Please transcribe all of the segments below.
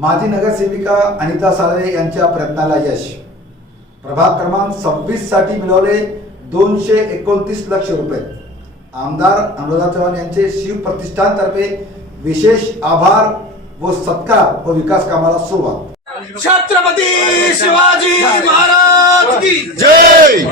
माजी नगरसेविका अनिता साळवे यांच्या प्रयत्नाला यश. प्रभाग क्रमांक सव्वीससाठी मिळवले दोनशे एकोणतीस लक्ष रुपये. आमदार अनुराधा चव्हाण यांचे शिव प्रतिष्ठानतर्फे विशेष आभार व सत्कार व विकास कामाला सुरुवात. छत्रपती शिवाजी महाराज की जय!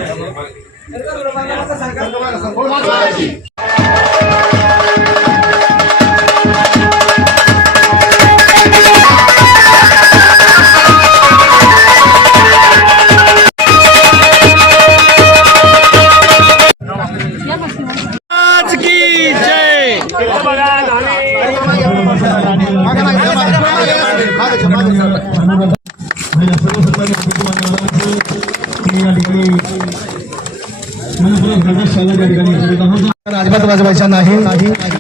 अजिबात वाजवायचा नाही.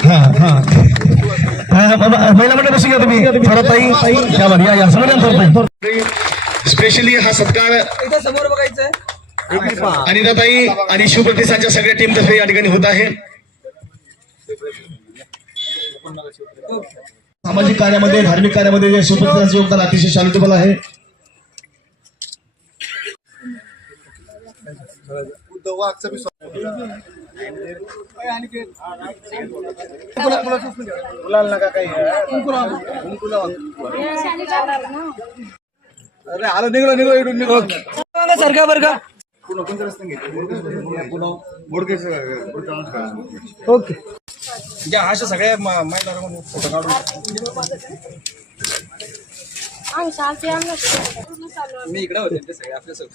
हा हा. हा, महिला मंडळ बसून घ्या तुम्ही. थोडं ताई या बघ, या सगळ्यांना स्पेशली हा सत्कार अनिताताई आणि शिवप्रतिष्ठानच्या सगळ्या टीम तर्फे या ठिकाणी होत आहे. सामाजिक कार्यामध्ये धार्मिक कार्यामध्ये जे शिवप्रतिष्ठानचे योगदान अतिशय शांतबल आहे. अरे आलो निघलो निघलो इकडून निघलो. सरका बरं का? ओके. ज्या अशा सगळ्या म- महिला फोटो काढून आम्ही चालते आम्ही मी इकडे होते ते सगळे आपल्यासोबत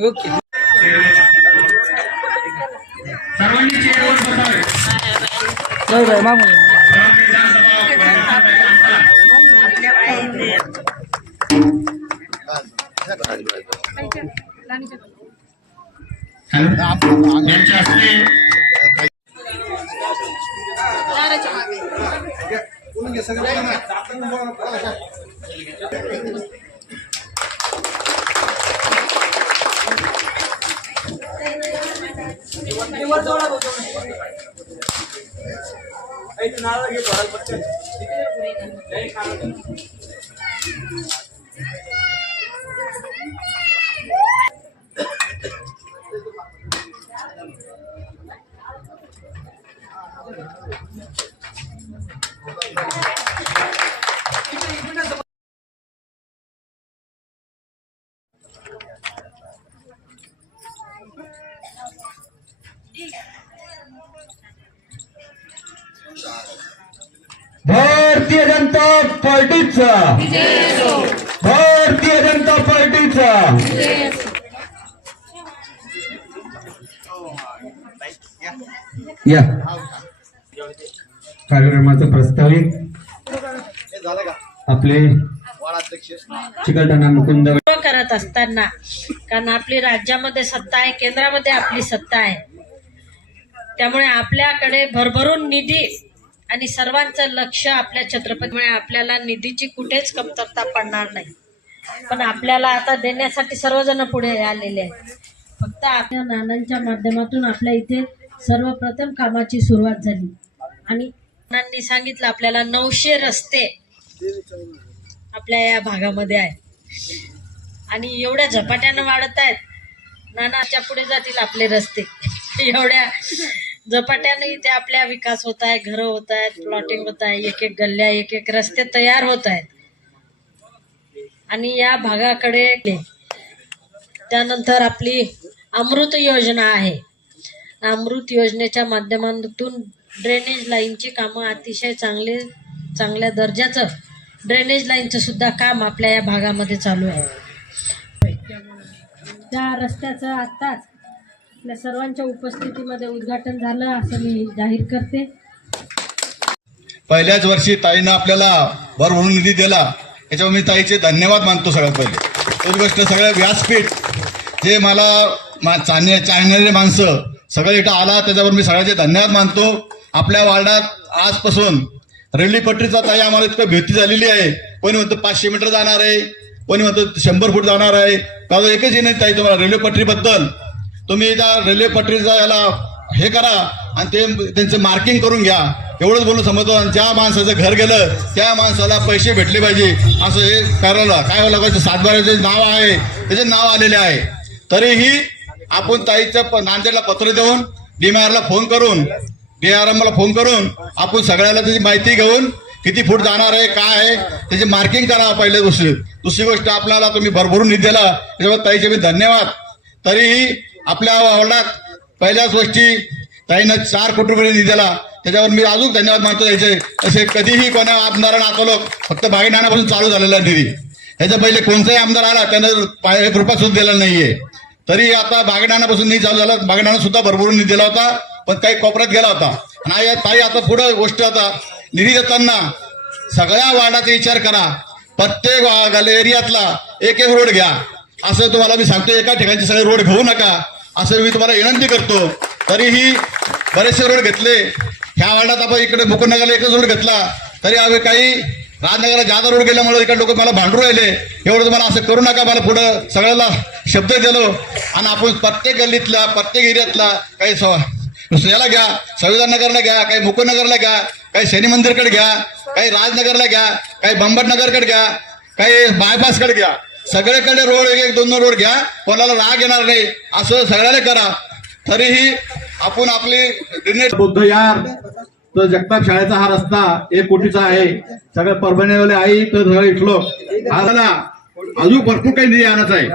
ओके. नाही नाही मागून यांच्या हस्ते आमगे सगळे ಐದು ನಾಲ್ಕು ಬರಲ್ಪಟ್ಟೆ भारतीय जनता पार्टीचा. भारतीय जनता पार्टीचा. या. कार्यक्रमाचं प्रस्तावित आपले चिकलठाणा मुकुंद. करत असताना कारण आपली राज्यामध्ये सत्ता आहे केंद्रामध्ये आपली सत्ता आहे. त्यामुळे आपल्याकडे भरभरून निधी आणि सर्वांचं लक्ष आपल्या छत्रपतीमुळे आपल्याला निधीची कुठेच कमतरता पडणार नाही. पण आपल्याला आता देण्यासाठी सर्वजण पुढे आलेले आहेत. फक्त आपल्या नानांच्या माध्यमातून आपल्या इथे सर्वप्रथम कामाची सुरुवात झाली. आणि नानांनी सांगितलं आपल्याला नऊशे रस्ते आपल्या या भागामध्ये आहे आणि एवढ्या झपाट्यानं वाढत आहेत नानाच्या पुढे जातील आपले रस्ते. एवढ्या झपाट्याने इथे आपल्या विकास होत आहे घरं होत आहेत प्लॉटिंग होत आहे एक एक गल्ल्या एक एक रस्ते तयार होत आहेत. आणि या भागाकडे त्यानंतर आपली अमृत योजना आहे. अमृत योजनेच्या माध्यमातून ड्रेनेज लाईनची कामं अतिशय चांगले चांगल्या दर्जाचं ड्रेनेज लाईनचं सुद्धा काम आपल्या या भागामध्ये चालू आहे. त्या रस्त्याचं आत्ताच आपल्या सर्वांच्या उपस्थितीमध्ये उद्घाटन झालं असं मी जाहीर करते. पहिल्याच वर्षी ताईनं आपल्याला भरभरून निधी दिला. याच्यावर मी ताईचे धन्यवाद मानतो सगळ्यात पहिले. एक गोष्ट सगळं व्यासपीठ जे मला मा- चालणे चालणारे माणसं सगळं इथं आला त्याच्यावर मी सगळ्याचे धन्यवाद मानतो. आपल्या वार्डात आजपासून रेल्वे पटरीचा ताई आम्हाला इतकं भीती झालेली आहे. कोणी म्हणतो पाचशे मीटर जाणार आहे कोणी म्हणतो शंभर फूट जाणार आहे. का एकच नाही ताई तुम्हाला रेल्वे पटरीबद्दल तुम्ही त्या रेल्वे पटरीचा याला हे करा आणि ते त्यांचं मार्किंग करून घ्या. एवढंच बोलून समजतो. आणि ज्या माणसाचं घर गेलं त्या माणसाला पैसे भेटले पाहिजे. असं हे करायला काय लागायचं सातबाराचे नाव आहे त्याचे नाव आलेले आहे. तरीही आपण ताईचं प- नांदेडला पत्र देऊन डीआरला फोन करून डीआरएमला फोन करून आपण सगळ्याला त्याची माहिती घेऊन किती फूट जाणार आहे काय आहे त्याची मार्किंग करा पहिले दुसरी दुसरी गोष्ट आपल्याला तुम्ही भरभरून निधी दिला. त्याच्यावर ताईचे मी धन्यवाद. तरीही आपल्या वॉर्डात पहिल्याच गोष्टी ताईनं चार कोटी रुपये निधी दिला त्याच्यावर मी अजून धन्यवाद मानतो याचे. असे कधीही कोणा आमदारांना आकलो फक्त बागीडाण्यापासून चालू झालेला निधी ह्याच्या पहिले कोणताही आमदार आला त्यानं पाय एक रुपया सुद्धा दिला नाहीये. तरी आता बागेडानापासून निधी चालू झाला बागेडाना सुद्धा भरभरून निधी दिला होता पण काही कोपऱ्यात गेला होता. आणि या ताई आता पुढे गोष्ट आता निधी देताना सगळ्या वार्डाचा विचार करा. प्रत्येक एरियातला एक एक रोड घ्या. असं तुम्हाला मी सांगतो एका ठिकाणचे सगळे रोड घेऊ नका. असं मी तुम्हाला विनंती करतो. तरीही बरेचसे रोड घेतले. ह्या वार्डात आपण इकडे मुकुंदनगरला एकच रोड घेतला. तरी आम्ही काही राजनगरला जादा रोड गेल्यामुळे इकडे लोक मला भांडू राहिले. एवढं तुम्हाला असं करू नका मला पुढं. सगळ्याला शब्द दिलो. आणि आपण प्रत्येक गल्लीतला प्रत्येक एरियातला काही स- याला घ्या संविधान नगरला घ्या काही मुकुंदनगरला घ्या काही शनी मंदिरकडे घ्या काही राजनगरला घ्या काही बंबटनगरकडे घ्या काही बायपासकडे घ्या. सगळ्याकडे रोड एक एक दोन दोन रोड घ्या. कोणाला राग येणार नाही. असं सगळ्याला करा. तरीही आपण आपली ड्रेनेज बुद्ध यार तर जगताप शाळेचा हा रस्ता एक कोटीचा आहे. सगळ्या परभणीवाले आई तर सगळं इथलो. हा अजून भरपूर काही निधी आणायचा आहे.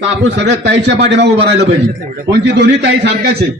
तर आपण सगळ्या ताईच्या पाठीमागे उभं राहिलं पाहिजे. कोणती दोन्ही ताई सारख्याच आहे.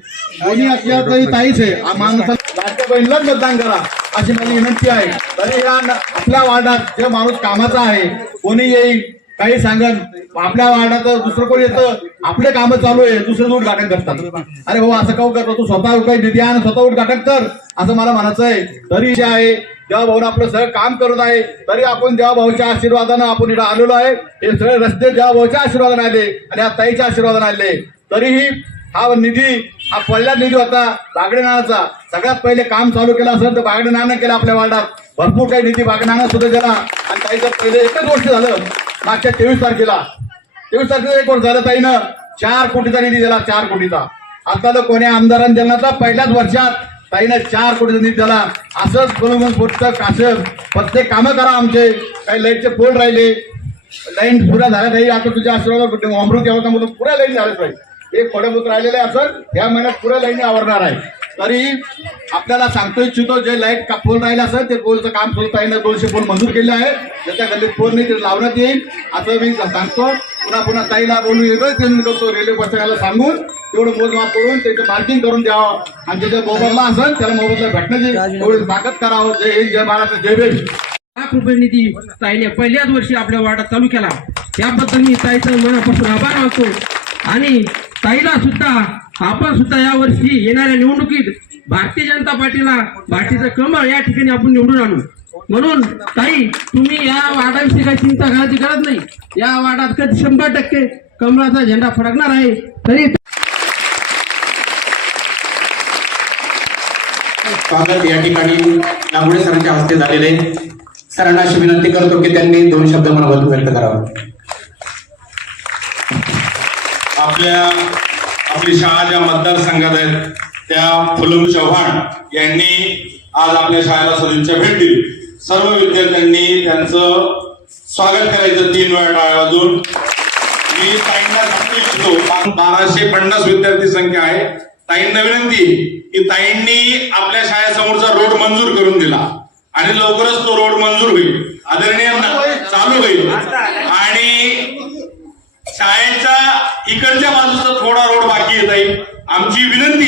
दोन्ही असल्या तरी ताईच आहे. माणसाला लाडक्या बहिणीलाच मतदान करा. अशी माझी विनंती आहे. तरी या आपल्या वार्डात जे माणूस कामाचा आहे कोणी येईल? काही सांगन आपल्या वार्डात दुसरं कोणी येतं? आपले काम चालू आहे दुसरं उद्घाटन करतात अरे भाऊ असं काऊ करतो? तू स्वतः काही निधी आण स्वतः उद्घाटन कर असं मला म्हणायचं आहे. तरी जे आहे देवा भाऊन आपलं सगळं काम करत आहे तरी आपण देवा भाऊच्या आशीर्वादानं आपण इथं आलेलो आहे. हे सगळे रस्ते देवा भाऊच्या आशीर्वादाने आले आणि या ताईच्या आशीर्वादाने आले. तरीही हा निधी हा पहिला निधी होता बागडे नानाचा. सगळ्यात पहिले काम चालू केलं असेल तर बागडे नाना केलं आपल्या वार्डात भरपूर काही निधी बागडे नाना सुद्धा दिला. आणि ताईचं पहिले एकच गोष्ट झालं. मागच्या तेवीस तारखेला. तेवीस तारखेला एक वर्ष झालं ताईनं चार कोटीचा निधी दिला चार कोटीचा. आता तर कोण्या आमदारांनी दिला पहिल्याच वर्षात ताईनं चार कोटीचा निधी दिला. असंच बोलून पुस्तक असं प्रत्येक कामं करा आमचे. काही लाईटचे पोल राहिले. लाईन पुऱ्या झाल्या नाही आता तुझ्या आशीर्वाद अमृत यावं म्हणून पुऱ्या लाईन झाल्याच पाहिजे एक खोड्याभूत राहिलेले असं या महिन्यात पुऱ्या लाईन आवरणार आहे. तरी आपल्याला सांगतो इच्छितो जे लाइट का पोल राहिला असेल ते पोलचं काम सुरू ताईनं दोनशे पोल मंजूर केले आहे ज्याच्या गल्लीत पोल नाही ते लावण्यात येईल. असं मी सांगतो. पुन्हा पुन्हा ताईला बोलून वेगळं त्यांनी करतो रेल्वे बसायला सांगून. तेवढं मोजमाप करून त्याचं मार्किंग करून द्यावं. आणि त्याच्या मोबदला असेल त्याला मोबदला भेटण्याची एवढी ताकद करावं. जय हिंद जय महाराष्ट्र जय भीम. लाख रुपये निधी ताईने पहिल्याच वर्षी आपल्या वार्डात चालू केला. त्याबद्दल मी ताईचा मनापासून आभार मानतो. आणि ताईला सुद्धा आपण सुद्धा या वर्षी येणाऱ्या निवडणुकीत भारतीय जनता पार्टीला भारतीचं कमळ या ठिकाणी आपण निवडून आणू. म्हणून ताई तुम्ही या वाडाविषयी काही चिंता करायची गरज नाही. या वाडात कधी शंभर टक्के कमळाचा झेंडा फडकणार आहे तरी स्वागत या ठिकाणी. नागुडे सरांच्या हस्ते झालेले सरांना अशी विनंती करतो की त्यांनी दोन शब्द मनापासून व्यक्त करावा. आपल्या आपली शाळा ज्या मतदारसंघात आहेत त्या फुलम चव्हाण यांनी आज आपल्या शाळेला सदिच्छा भेट दिली. सर्व विद्यार्थ्यांनी त्यांचं स्वागत करायचं तीन वेळा टाळ्या वाजून. मी ताईंना सांगू इच्छितो बाराशे पन्नास विद्यार्थी संख्या आहे. ताईंना विनंती की ताईंनी आपल्या शाळेसमोरचा रोड मंजूर करून दिला. आणि लवकरच तो रोड मंजूर होईल. आदरणीय चालू होईल. आणि शाळेच्या इकडच्या बाजूचा थोडा रोड बाकी येत आहे आमची विनंती